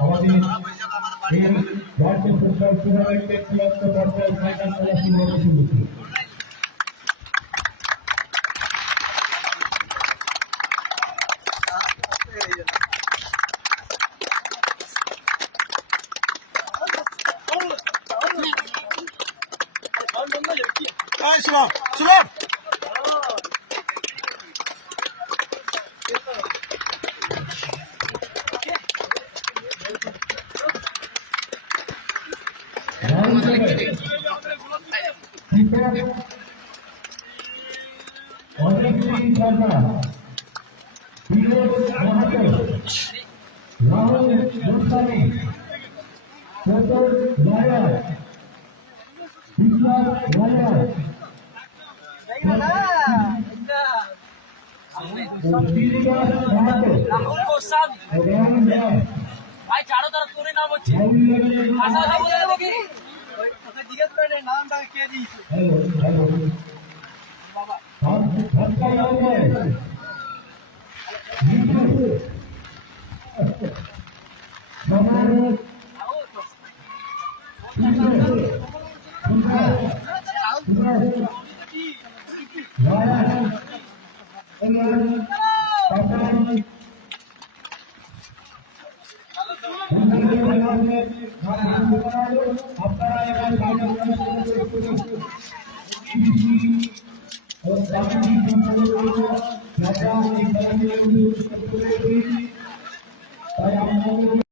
আমাদের এই রাজ্য ফুটবল টুর্নামেন্টের চূড়ান্ত পর্যায়ে ফাইনাল খেলা শুরু হতে চলেছে। भाई चारों तरफ पूरे नाम अच्छे जिज्ञेस कर नाम কে দিয়েছে বাবা আপনারা